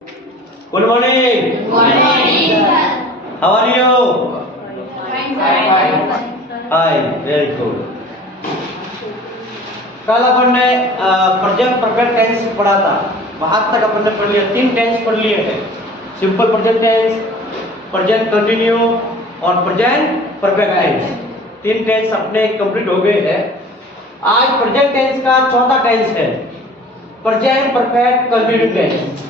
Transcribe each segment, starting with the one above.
Good morning. Good morning. How are you? Fine. Hi. Very good. कल अपन ने present perfect tense पढ़ा था। वहां तक अपन ने पढ़ लिया, 3 टेंस पढ़ लिए हैं। Simple present tense, present continue और प्रेजेंट परफेक्ट टेंस। 3 टेंस अपने कंप्लीट हो गए हैं। आज प्रेजेंट टेंस का चौथा टेंस है, प्रेजेंट परफेक्ट कंटिन्यू टेंस।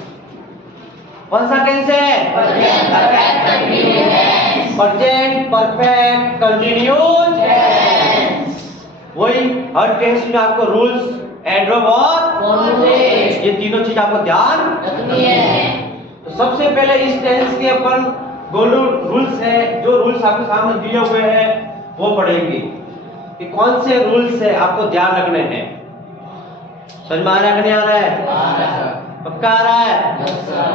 कौन सा टेंस है? Present perfect continuous tense. Present perfect continuous tense. वही हर टेंस में आपको रूल्स, एडवर्ब और Formulae. ये तीनों चीज आपको ध्यान रखनी है। तो सबसे पहले इस टेंस के अपन दोनों रूल्स है, जो रूल्स आपके सामने दिए हुए हैं वो पढ़ेंगे कि कौन से रूल्स है आपको ध्यान रखने हैं। समझ में आ रहा है कि नहीं आ रहा है? पक्का आ रहा है? Yes, sir.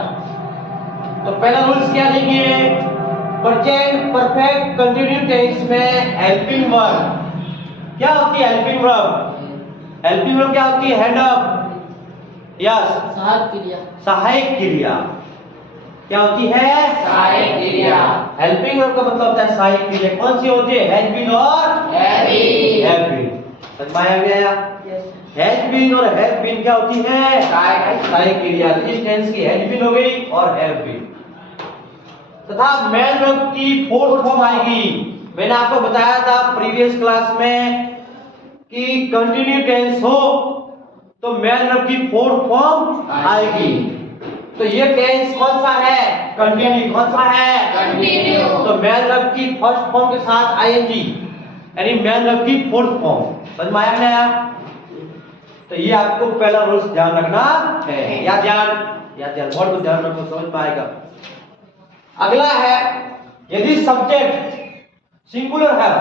तो पहला रूल्स क्या लिखिए, प्रेजेंट परफेक्ट कंटिन्यू टेंस में हेल्पिंग वर्ब क्या होती है? हेल्पिंग वर्ब, हेल्पिंग वर्ब क्या होती है? हेड अप, यस, सहायक क्रिया। सहायक क्रिया। क्या होती है? सहायक क्रिया। हेल्पिंग वर्ब का मतलब होता है सहायक क्रिया। कौन सी होती है? हैज बीन और Have been. Have been. समझ में आ गया? Yes. हैज बीन और हैव बीन क्या होती है? सहायक। सहायक क्रिया। तो इस टेंस की हैज बीन हो गई और हैव बीन। तथा मैन वर्ब की फोर्थ फॉर्म आएगी। मैंने आपको बताया था प्रीवियस क्लास में कि कंटिन्यू टेंस हो तो मैन वर्ब की फोर्थ फॉर्म आएगी। तो ये टेंस कौन सा है? कंटिन्यू। कौन सा है? Continue. तो मैन वर्ब की फर्स्ट फॉर्म के साथ आईएनजी, यानी मैन वर्ब की फोर्थ फॉर्म। समझ में आया नया? तो ये आपको पहला रूल्स ध्यान रखना है। या ध्यान बहुत ध्यान रखो, समझ में आएगा। अगला है, यदि सब्जेक्ट सिंगुलर है,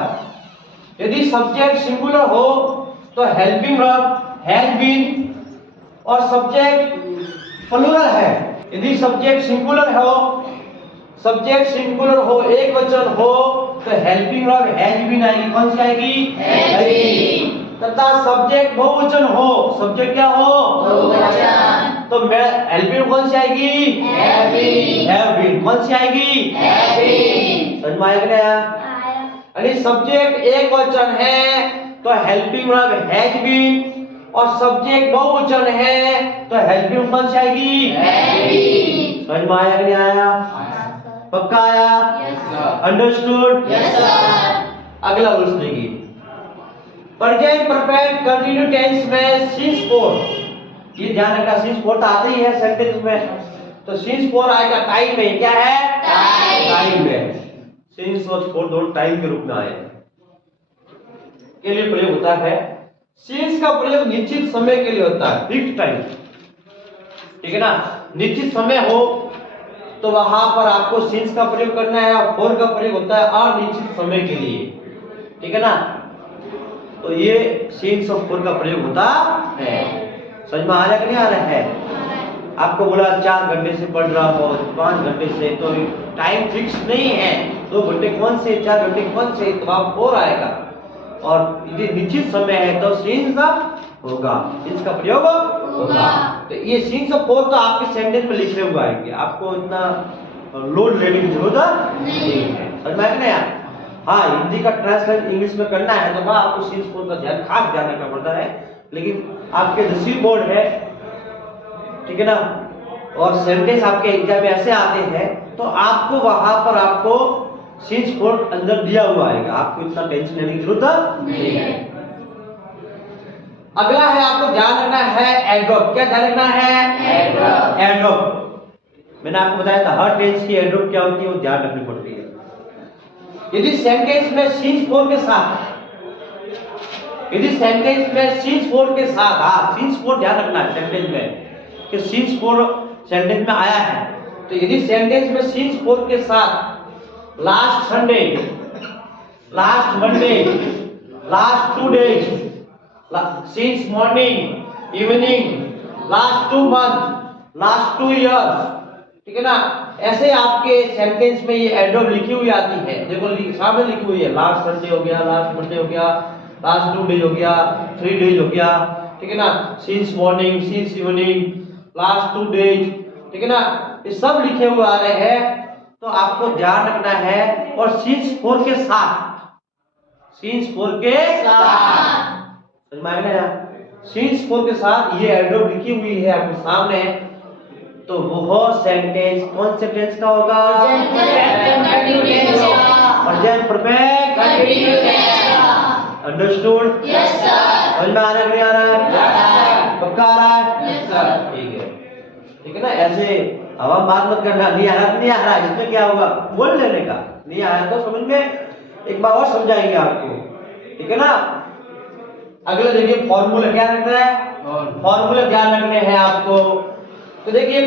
यदि सब्जेक्ट सिंगुलर हो तो हेल्पिंग वर्ब हैज बीन, और सब्जेक्ट प्लूरल है, यदि सब्जेक्ट सिंगुलर हो, सब्जेक्ट सिंगुलर हो, एक वचन हो तो हेल्पिंग वर्ब हैज बीन आएगी। कौन सी आएगी? Has been. तथा सब्जेक्ट बहुवचन हो, सब्जेक्ट क्या हो? बहुवचन। तो मैं हेल्पिंग कौन सी आएगी? Have been. Have been. कौन सी आएगी? Have been. समझ में आया कि नहीं? यानी सब्जेक्ट एक वचन है तो हेल्पिंग वर्ब हैज बीन, और सब्जेक्ट बहुवचन है तो हेल्पिंग कौन सी आएगी? Have been. समझ में आया कि नहीं आया? पक्का आया? Yes, sir. Understood? Yes, sir. अगला रूल्स देखिए, प्रेजेंट परफेक्ट कंटिन्यू टेंस में सिंस फोर, ये ध्यान रखना, सिंस फोर तो आता ही है सेंटेंस में, तो सिंस फोर आएगा टाइम में। क्या है? टाइम में। सिंस और फोर दोनों टाइम के रूप में आए के लिए प्रयोग होता है। सिंस का प्रयोग निश्चित समय के लिए होता है, फिक्स टाइम, ठीक है ना। निश्चित समय हो तो वहां पर आपको सिंस का प्रयोग करना है, और फोर का प्रयोग होता है अनिश्चित समय के लिए, ठीक है ना। तो ये सिंस और फोर का प्रयोग होता है। समझ में आ रहा है कि नहीं आ रहा है? आपको बोला 4 घंटे से पढ़ रहा हो, 5 घंटे से, तो टाइम फिक्स नहीं है, 2 घंटे कौन से, 4 घंटे कौन से, तो आप फोर आएगा। और यदि निश्चित समय है तो सिंस होगा, सिंस का प्रयोग होगा। तो ये सिंस और फोर तो आपके सेंटेंस में लिखे हुए आएंगे, आपको इतना लोड लेने की जरूरत नहीं है। समझ में आया कि नहीं? हाँ, हिंदी का ट्रांसलेट इंग्लिश में करना है तो हाँ आपको सिंस फोर का ध्यान खास ध्यान रखना पड़ता है, लेकिन आपके रिसीव बोर्ड है, ठीक है ना, और सेंटेंस आपके एग्जाम में ऐसे आते हैं तो आपको वहां पर आपको सिंस फोर अंदर दिया हुआ आएगा, आपको इतना टेंशन लेने की जरूरत नहीं है। अगला है, आपको ध्यान रखना है एडवर्ब। क्या ध्यान रखना है? Adverb. एडवर्ब। मैंने आपको बताया था हर टेंस की एडवर्ब क्या होती है वो ध्यान रखनी पड़ती है। यदि सेंटेंस में सिंस फोर के साथ, यदि सेंटेंस में सिंस फोर के साथ, हाँ सिंस फोर ध्यान रखना है सेंटेंस में कि सिंस फोर सेंटेंस में आया है, तो यदि सेंटेंस में सिंस फोर के साथ last Sunday, last Monday, last 2 days, since morning, evening, last 2 month, last 2 years, ठीक है ना, ऐसे आपके सेंटेंस में ये एडवर्ब लिखी हुई आती है। देखो सामने लिखी हुई है, लास्ट संडे हो गया, लास्ट मंडे हो गया, लास्ट 2 डेज हो गया, 3 डेज हो गया, ठीक है ना, since morning, since evening, last 2 days, ठीक है ना, ये सब लिखे हुए आ रहे हैं, तो आपको ध्यान रखना है। और सीन्स 4 के साथ, सीन्स 4 के समझ में आ गया, सीन्स 4 के साथ ये एडवर्ब लिखी हुई है आपके सामने, तो वो सेंटेंस कौन सेंटेंस का होगा? Present perfect continuous. Understood? Yes sir. समझ में आ रहा है नहीं आ रहा है? पक्का आ रहा है? Yes sir. ठीक है ना, ऐसे हवा बात मत करना, नहीं आ रहा इसमें क्या होगा, बोल लेने का, नहीं आया तो समझ में एक बार और समझाएंगे आपको, ठीक है ना। अगले देखिए फॉर्मूला क्या रखना है, फॉर्मूला ध्यान रखने हैं आपको। तो देखिए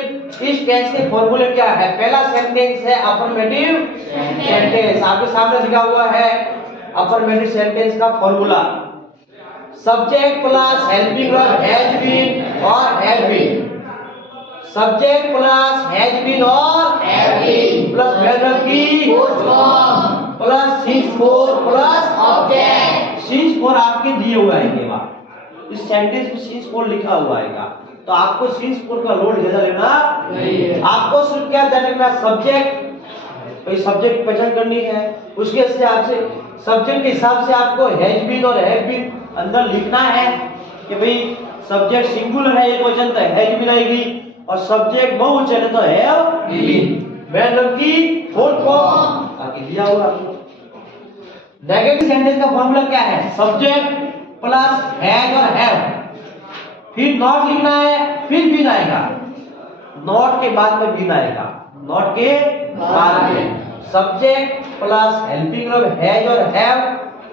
इस टेंस के फॉर्मूले क्या है, पहला सेंटेंस है अफर्मेटिव सेंटेंस, आपके सामने लिखा हुआ है अफर्मेटिव सेंटेंस का formula. Subject plus helping verb has been और have been, subject plus has been और प्लस वर्ब की plus since 4 plus object. Since 4 आपके दिए हुए आएंगे, वहां इस सेंटेंस में सीन्स 4 लिखा हुआ आएगा, तो आपको सीन्स 4 का लोड ज्यादा लेना नहीं है। आपको सिर्फ क्या ध्यान रखना, सब्जेक्ट, भाई सब्जेक्ट पहचान करनी है, उसके हिसाब से सब्जेक्ट के हिसाब से आपको हैज बीन और हैव बीन अंदर लिखना है कि भाई सब्जेक्ट सिंगुलर है एक वचन तो हैज बीन आएगी, और सब्जेक्ट बहुवचन है तो हैव बीन। वर्ब की फोर्थ फॉर्म आगे दिया हुआ। नेगेटिव सेंटेंस का फॉर्मूला क्या है, सब्जेक्ट प्लस हैज और हैव, फिर नॉट लिखना है, फिर बीन आएगा, नॉट के बाद में बीन आएगा, नॉट के बाद में subject plus helping verb has और have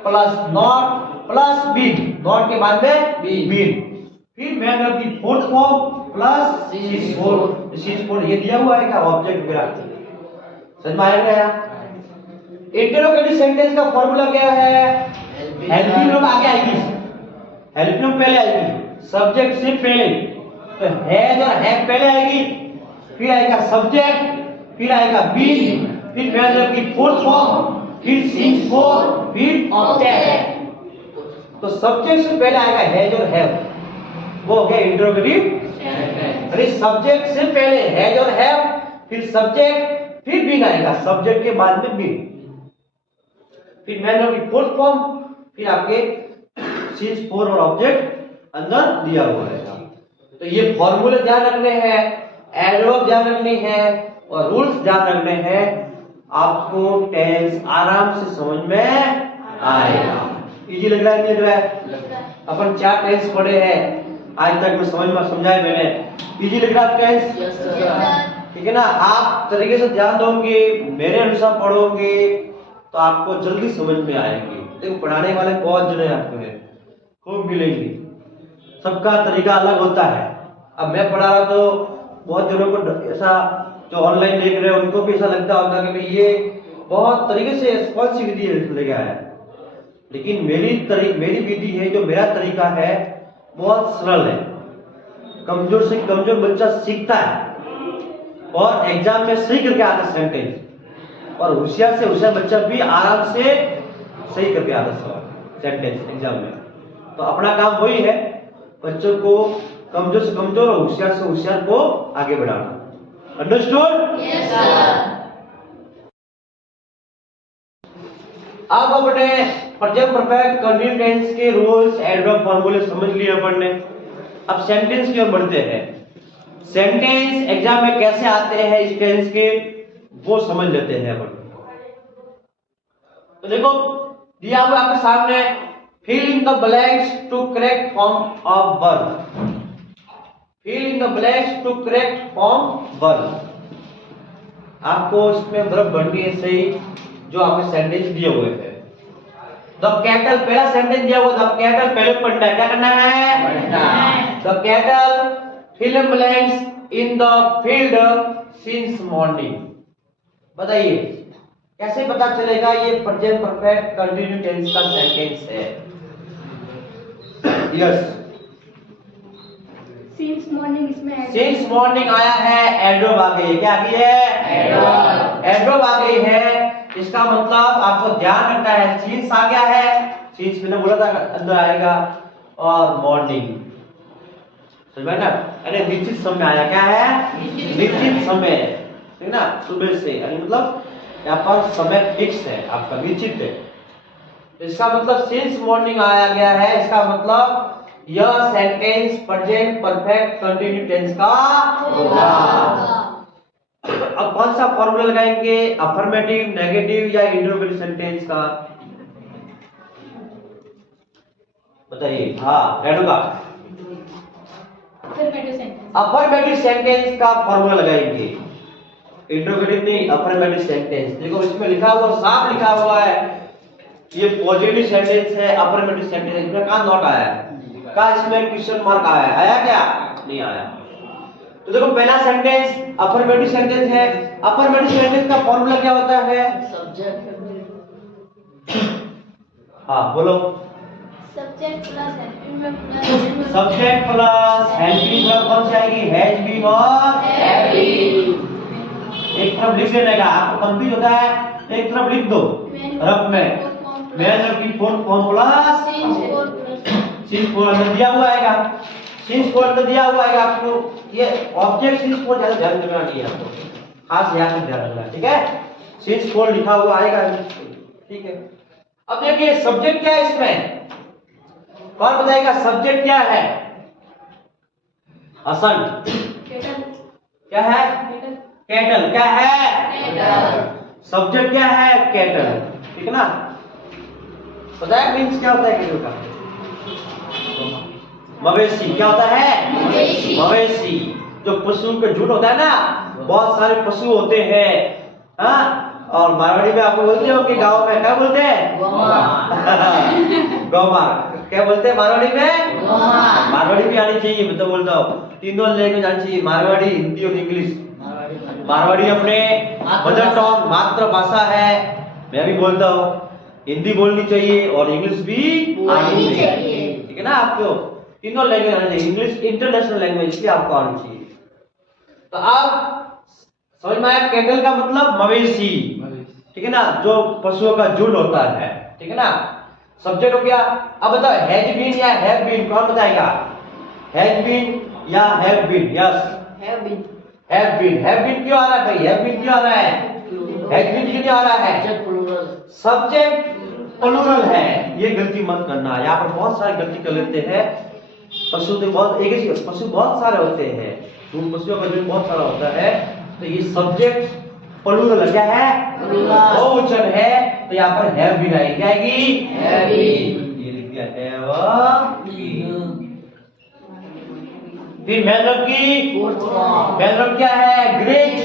plus not plus been, not के बाद में बीन, फिर मेन वर्ब की फोर्थ फॉर्म प्लस सीन्स 4 ये दिया हुआ है क्या ऑब्जेक्ट वगैरह, समझ में आया? इंटरोगेटिव सेंटेंस का फॉर्मूला क्या है, हेल्पिंग वर्ब आगे आएगी, हेल्पिंग वर्ब पहले आएगी, सब्जेक्ट से पहले, तो हैज और हैव पहले आएगी, फिर आएगा सब्जेक्ट, फिर आएगा बीन, फिर मेन वर्ब की फोर्थ फॉर्म, फिर सीन्स 4, फिर ऑब्जेक्ट। तो सब्जेक्ट से पहले आएगा हैज और हैव, वो हो गया इंटरोगेटिव सेंटेंस। अरे सब्जेक्ट से पहले हैज और हैव, फिर सब्जेक्ट, फिर बीन आएगा, सब्जेक्ट के बाद में बीन, फिर मेन वर्ब की फोर्थ फॉर्म, फिर आपके सीन्स 4 और ऑब्जेक्ट अंदर दिया हुआ है। तो ये फॉर्मूले ध्यान रखने हैं, एडवर्ब ध्यान रखने हैं और रूल्स ध्यान रखने हैं, आपको टेंस आराम से समझ में आएगा। इजी लग रहा है नहीं लग रहा है? अपन 4 टेंस पढ़े हैं आज तक, में समझाया मैंने, इजी लग रहा है टेंस? ठीक है ना, आप तरीके से ध्यान दोगे, मेरे अनुसार पढ़ोगे तो आपको जल्दी समझ में आएंगे। देखो पढ़ाने वाले बहुत जने आपको हैं, खूब मिलेंगे, सबका तरीका अलग होता है। अब मैं पढ़ा रहा तो बहुत जनों को ऐसा, जो ऑनलाइन देख रहे हैं उनको भी ऐसा लगता होगा कि भाई ये बहुत तरीके से रिस्पॉन्सिबिलिटी लेके आया है, लेकिन मेरी विधि है, जो मेरा तरीका है बहुत सरल है। कमजोर से कमजोर बच्चा सीखता है और एग्जाम में सही करके आता है सेंटेंस, और होशियार से होशियार बच्चा भी आराम से सही करके आता है सेंटेंस एग्जाम में। तो अपना काम वही है, बच्चों को कमजोर से कमजोर और होशियार से होशियार को आगे बढ़ाना। अंडरस्टूड? Yes sir. अब अपने प्रेजेंट परफेक्ट कंटिन्यूअस टेंस के रूल्स एडवर्ब फॉर्मूले समझ लिए अपन ने। अब सेंटेंस की ओर बढ़ते हैं। सेंटेंस एग्जाम में कैसे आते हैं इस टेंस के, वो समझ लेते हैं अपन। तो देखो दिया हुआ आपके सामने, fill in the blanks to correct form of verb, fill in the blanks to correct form verb। आपको इसमें वर्ब बननी है सही, जो आपके सेंटेंस दिए हुए हैं। द कैटल पहला सेंटेंस दिया हुआ, द कैटल पहले पढ़ना है, क्या करना है? The cattle fill in blanks in the field since morning। बताइए कैसे पता चलेगा ये प्रेजेंट परफेक्ट कंटिन्यूअस टेंस का सेंटेंस है? यस, सिंस मॉर्निंग इसमें सिंस मॉर्निंग आया है, एडवर्ब आ गई है, क्या आ गई है? एडवर्ब आ गई है। इसका मतलब आपको ध्यान रखना है, सिंस आ गया है, सिंस मैंने बोला था अंदर आएगा, और मॉर्निंग। समझ में ना? अरे निश्चित समय आया, क्या है? निश्चित समय, ठीक ना, सुबह से, यानी मतलब यहाँ पर समय फिक्स है आपका, निश्चित है। इसका मतलब सिंस मॉर्निंग आया गया है, इसका मतलब यह sentence present perfect continue tense का होगा। अब कौन सा फॉर्मूला लगाएंगे, अफर्मेटिव, नेगेटिव या इंटरोगेटिव सेंटेंस का, बताइए। हाँ रेणुका, अफर्मेटिव सेंटेंस का फॉर्मूला लगाएंगे, इंटरोगेटिव नहीं, अफर्मेटिव सेंटेंस। देखो इसमें लिखा हुआ, साफ लिखा हुआ है, ये पॉजिटिव सेंटेंस है, अफर्मेटिव सेंटेंस है। इसमें कहां नोट आया है, कहां इसमें क्वेश्चन मार्क आया है, आया क्या? नहीं आया। तो देखो पहला सेंटेंस अफर्मेटिव सेंटेंस है। अफर्मेटिव सेंटेंस का फॉर्मूला क्या होता है? हाँ बोलो। सब्जेक्ट प्लस हेल्पिंग वर्ब कौन सी आएगी? हैज बीन और एक तरफ लिख देने का, आपको कंफ्यूज होता है, एक तरफ लिख दो रफ में। मैन की फॉर्मूला सिंस फोर अंदर दिया हुआ आएगा, सिंस फोर अंदर दिया हुआ आएगा। आपको ये ऑब्जेक्ट सिंस फोर ज्यादा ध्यान देना नहीं है, आपको खास यहाँ से ध्यान रखना, ठीक है? सिंस फोर लिखा हुआ आएगा, ठीक है। अब देखिए सब्जेक्ट क्या है इसमें, कौन बताएगा सब्जेक्ट क्या है? हसन, क्या है? कैटल, क्या है? सब्जेक्ट क्या है? कैटल, ठीक है ना? पता है मीन्स क्या होता है कैटल का? मवेशी, क्या होता है? मवेशी। जो पशु के झुंड होता है ना, बहुत सारे पशु होते हैं, हाँ। और मारवाड़ी में आपको बोलते हो कि गांव में क्या बोलते हैं? गौमार। क्या बोलते हैं मारवाड़ी में? मारवाड़ी भी आनी चाहिए, मैं तो बोलता हूँ तीनों लैंग्वेज आनी चाहिए, मारवाड़ी, हिंदी और इंग्लिश। मारवाड़ी अपने मदर टंग, मातृभाषा है, मैं भी बोलता हूँ। हिंदी बोलनी चाहिए और इंग्लिश भी आनी चाहिए, ठीक है ना? आपको तीनों लैंग्वेज आनी चाहिए, इंग्लिश इंटरनेशनल लैंग्वेज भी आपको आनी चाहिए। तो आप समझ में आया, कैटल का मतलब मवेशी, ठीक है ना, जो पशुओं का झुंड होता है, ठीक है ना? सब्जेक्ट हो गया। अब बताओ हैज बीन या हैव बीन, कौन बताएगा? हैज बीन या have been? Yes have been. Have been क्यों आ रहा है भाई? हैव बीन क्यों आ रहा है? हैज बीन क्यों नहीं आ रहा है? सब्जेक्ट प्लूरल है, ये गलती मत करना। यहाँ पर बहुत सारे गलती कर लेते हैं, पशु तो बहुत एक ही पशु बहुत सारे होते हैं, उन पशुओं का जो बहुत सारा होता है, तो ये सब्जेक्ट प्लूरल क्या है? बहुवचन है, तो यहाँ पर हैव बीन आएगी, क्या आएगी? Have been. ये लिख दिया हैव बीन। फिर मैन वर्ब की मैन वर्ब क्या है? ग्रेट,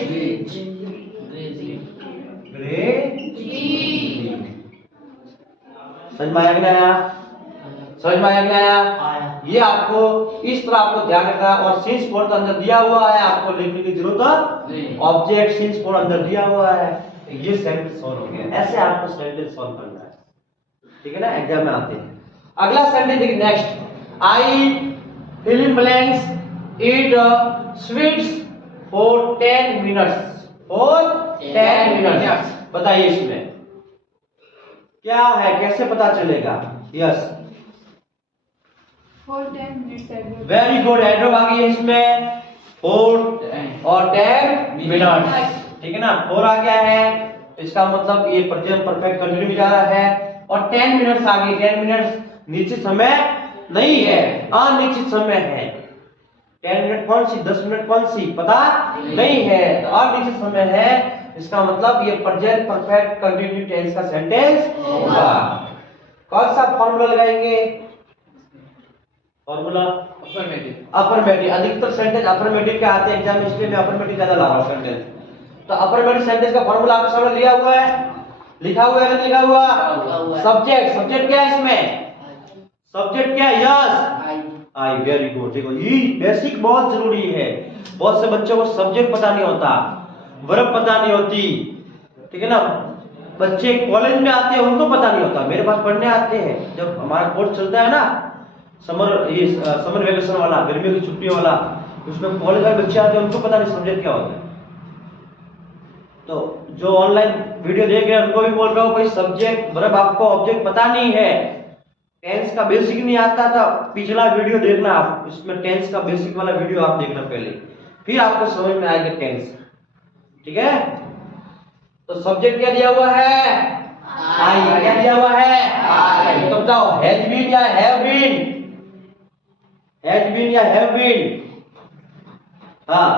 समझ में आया कि नहीं आया? समझ में आया कि नहीं आया? ये आपको इस तरह आपको ध्यान रखना। और सिंस फोर अंदर दिया हुआ है, आपको लिखने की जरूरत नहीं, ऑब्जेक्ट सिंस फोर अंदर दिया हुआ है, ये सेंटेंस सॉल्व हो गया। ऐसे आपको सेंटेंस सॉल्व करना है, ठीक है ना? एग्जाम में आते हैं। अगला सेंटेंस देखिए, next, I fill in blanks eat sweets for 10 minutes, for 10 minutes. बताइए इसमें क्या है, कैसे पता चलेगा? यस वेरी गुड, एडवर्ब आ गई है इसमें, 4 और 10 मिनट्स, ठीक है ना? 4 आ गया है, इसका मतलब ये प्रेजेंट परफेक्ट कंटिन्यू में जा रहा है। और 10 मिनट्स आ गई, 10 मिनट्स निश्चित समय नहीं है, अनिश्चित समय है। 10 मिनट कौन सी, 10 मिनट कौन सी, पता नहीं है, तो अनिश्चित समय है। इसका मतलब ये प्रेजेंट परफेक्ट कंटिन्यू टेंस का सेंटेंस होगा। कौन सा फॉर्मूला लगाएंगे? Formula affirmative. अधिकतर सेंटेंस अफर्मेटिव के आते हैं एग्जाम में, इसलिए मैं अफर्मेटिव ज्यादा ला रहा हूं सेंटेंस। तो अफर्मेटिव सेंटेंस का फॉर्मूला आपके सामने लिया हुआ है, लिखा हुआ है, लिखा हुआ सब्जेक्ट क्या है इसमें? सब्जेक्ट क्या है? Yes I, very good. देखो ये बेसिक बहुत जरूरी है, बहुत से बच्चों को सब्जेक्ट पता नहीं होता, वर्ब पता नहीं होती, ठीक है ना? बच्चे कॉलेज में आते हैं उनको पता नहीं होता, मेरे पास पढ़ने आते हैं, जब हमारा कोर्स चलता है ना समर वेकेशन वाला, गर्मियों की छुट्टी वाला, उसमें कॉलेज वाले बच्चे आते हैं, उनको पता नहीं सब्जेक्ट क्या होता है। तो जो ऑनलाइन वीडियो देख रहे हैं उनको भी बोल रहा हूँ, कोई सब्जेक्ट वर्ब आपको ऑब्जेक्ट पता नहीं है टेंस का बेसिक नहीं आता था, पिछला वीडियो देखना आप, इसमें टेंस का बेसिक वाला वीडियो आप देखना पहले, फिर आपको समझ में आएगा टेंस। ठीक है, तो सब्जेक्ट क्या दिया हुआ है? आई। क्या दिया हुआ है? आई। तो बताओ हैज बीन या हैव बीन? हैज बीन या हैव बीन? हाँ,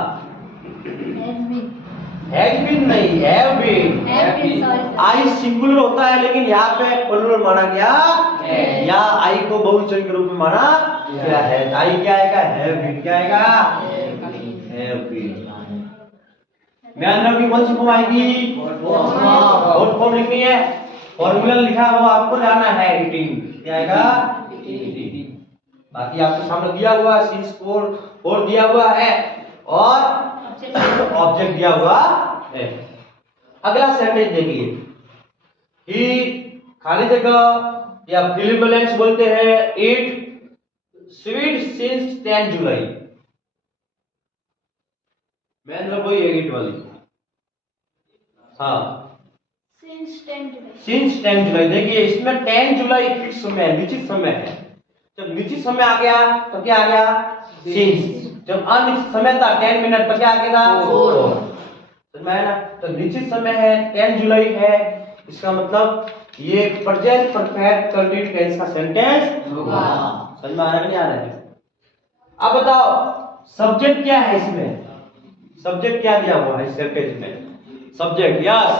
हैज बीन नहीं, हैव बीन। आई सिंगुलर होता है, लेकिन यहाँ पे प्लुरल माना गया है, या आई को बहुवचन के रूप में माना गया है। आई क्या आएगा? Have been. क्या आएगा? Have been. ध्यान रखिए, कौन सी फॉर्म आएगी? फोर्थ फॉर्म लिखनी है, फॉर्मूला लिखा है वो आपको जाना है, रीडिंग। क्या आएगा? बाकी आपके सामने दिया हुआ है, सीन्स फोर दिया हुआ है और ऑब्जेक्ट दिया हुआ है। अगला सेंटेंस देखिए, ही खाली जगह या फिल ब्लैंक्स बोलते हैं, इट स्वीट सिंस 10 जुलाई। मैं मतलब वही है इट वाली। हाँ, सिंस 10 जुलाई। देखिए इसमें 10 जुलाई फिक्स समय है, निश्चित समय है। जब निश्चित समय आ गया तो क्या आ गया? सिंस। जब अनिश्चित समय था 10 मिनट तो क्या आ गया? समझ में आया ना? तो निश्चित समय है, 10 जुलाई है, इसका मतलब ये प्रेजेंट परफेक्ट कंटीन्यूअस टेंस का सेंटेंस होगा। समझ में आ रहा है कि नहीं आ रहा है? अब बताओ सब्जेक्ट क्या है इसमें? सब्जेक्ट क्या दिया हुआ है इस सेंटेंस में? Subject yes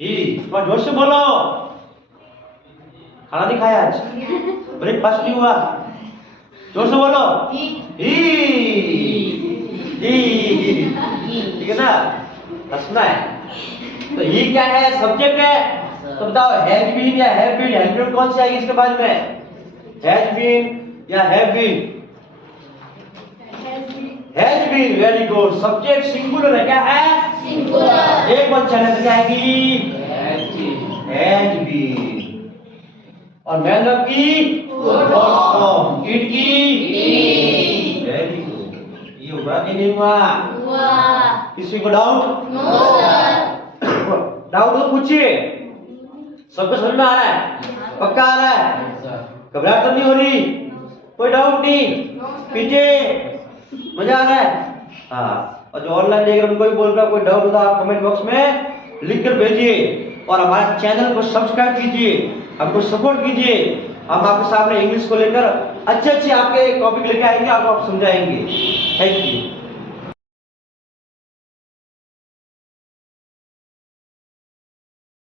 he. थोड़ा जोर से बोलो। खाना नहीं खाया आज? ब्रेकफास्ट नहीं हुआ? जोर से बोलो। ही। ठीक है ना? हंसना है। तो ही क्या है? सब्जेक्ट है। तो बताओ हैज बीन या हैव बीन? हैज बीन कौन सी आएगी इसके बाद में? हैज बीन या have been? Has been. Very good. Subject singular है, क्या है? सिंगुलर। एक बार चैनल क्या आएगी? Has been. और मैन की फॉर्म, इट की। Very good. ये हुआ कि नहीं हुआ? किसी को डाउट? No sir. डाउट तो पूछिए, सबको समझ में आ रहा है? पक्का आ रहा है? घबराहट तो नहीं हो रही? कोई डाउट नहीं? पीछे मजा आ रहा है? हाँ, और जो ऑनलाइन देख रहे हैं उनको भी बोल रहा हूं, कोई डाउट होता है आप कमेंट बॉक्स में लिख कर भेजिए और हमारे चैनल को सब्सक्राइब कीजिए, हमको सपोर्ट कीजिए। हम आपके सामने इंग्लिश को लेकर अच्छे अच्छे आपके टॉपिक लेके आएंगे, आपको आप समझाएंगे। Thank you.